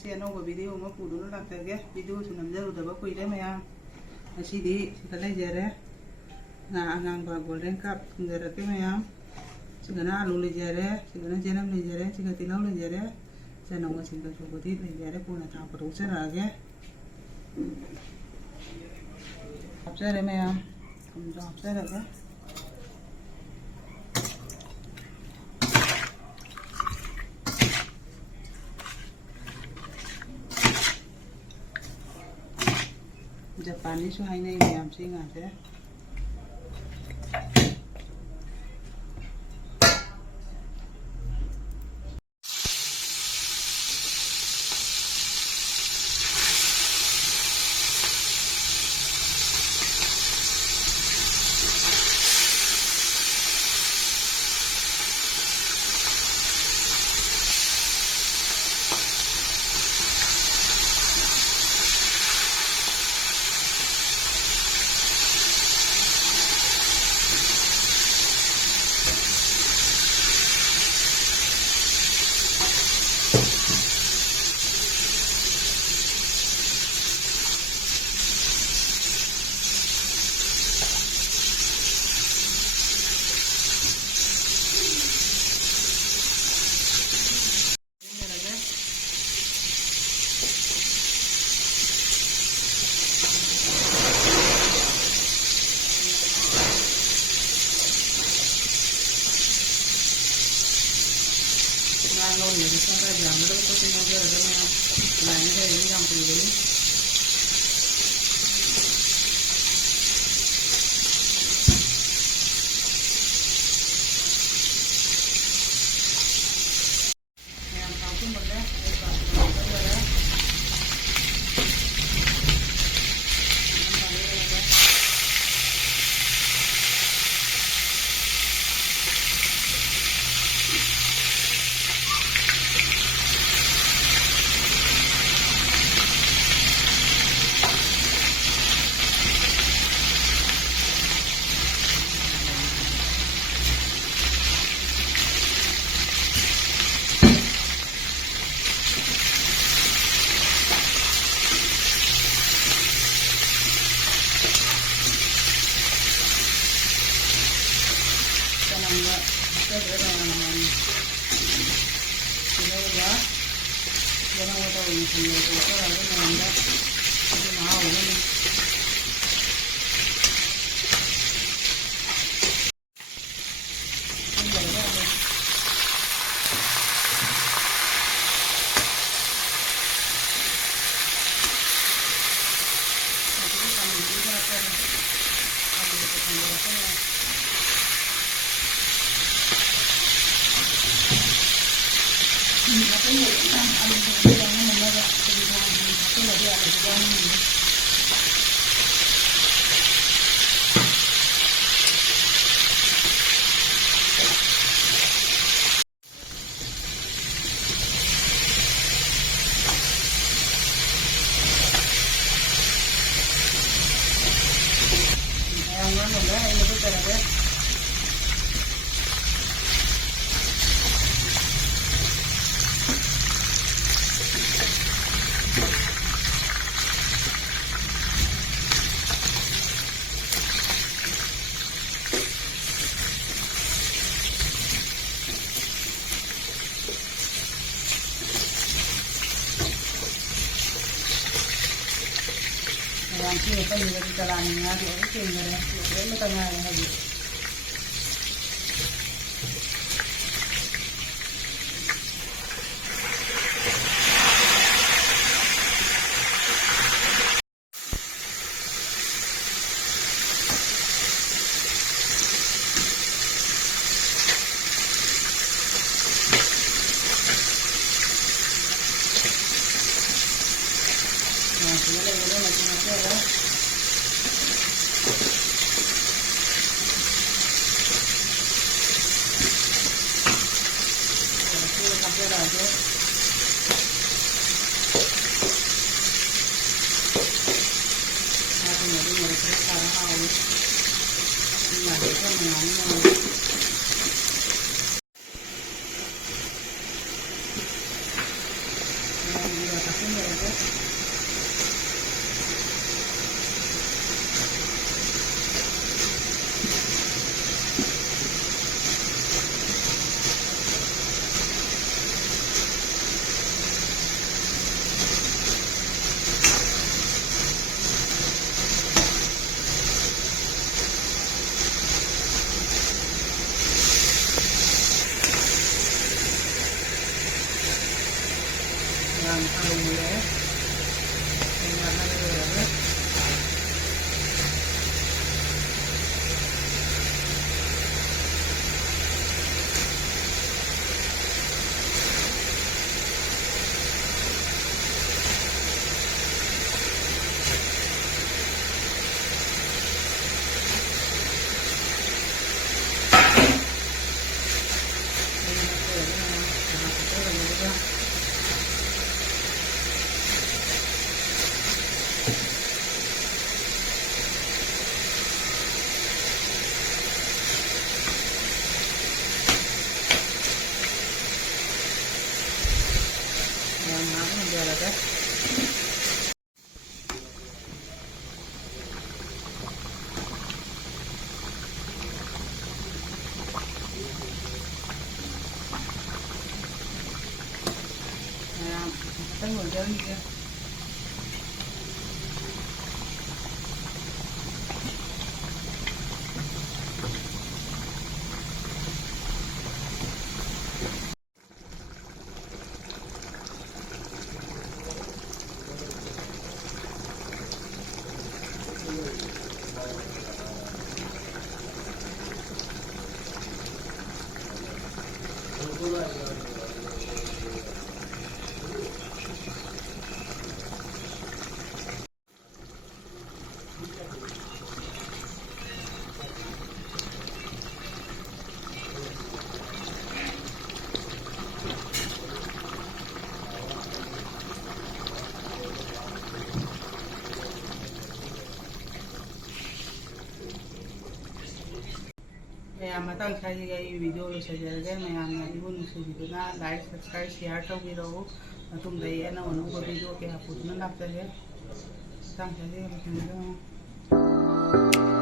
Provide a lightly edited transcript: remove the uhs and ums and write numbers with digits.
ꯉꯁꯤ ꯑꯅꯧꯕ ꯚꯤꯗꯤꯑꯣ ꯑꯃ ꯄꯨꯗꯨꯅ ꯂꯥꯛꯆꯒꯦ ꯚꯤꯗꯤꯑꯣꯁꯨ ꯅꯝꯖꯔꯨꯗꯕ ꯀꯨꯏꯔꯦ ꯃꯌꯥꯝ ꯉꯁꯤꯗꯤ ꯁꯤꯗ ꯂꯩꯖꯔꯦ ꯉꯥ ꯑꯉꯥꯡꯕ ꯒꯣꯜꯗꯟ ꯀꯞ ꯊꯝꯖꯔꯛꯀꯦ ꯃꯌꯥꯝ ꯁꯤꯒꯅ ꯑꯂꯨ ꯂꯩꯖꯔꯦ ꯁꯤꯒꯅ ꯆꯦꯅꯝ ꯂꯩꯖꯔꯦ ꯁꯤꯒ ꯇꯤꯜꯍꯧ ꯂꯩꯖꯔꯦ ꯆꯅꯝꯒ ꯁꯤꯡꯒ ꯁꯨꯕꯗꯤ ꯂꯩꯖꯔꯦ ꯀꯣꯟꯅ ꯊꯥꯛꯄ ꯇꯧꯖꯔꯛꯑꯒꯦ ꯍꯥꯞꯆꯔꯦ ꯃꯌꯥꯝ ꯊꯨꯝꯁꯨ ꯍꯥꯞꯆꯔꯒꯦ ꯖꯄꯥꯅꯤꯁꯨ ꯍꯥꯏꯅꯩ ꯃꯌꯥꯝ ꯁꯤ ꯉꯥꯁꯦ Ini sampai jam berapa sih mau jual ada mana? Nah ini saya ini yang beli ini. Yang satu boleh, ini kan juga kita laninya di sini ya, ini tengah lagi. Nah, sudah lagi ya. ꯃꯌꯥꯝ ꯊꯥꯡꯃꯨꯔꯦ ꯉꯥꯏꯍꯥꯛ ꯂꯩꯔꯒ Tengo el día. Maya matang sai ga video lo sajaraga maya na ibun subiduna like subscribe share tawbiro matum dai ana onu video ke haputna lakta je tang sai ga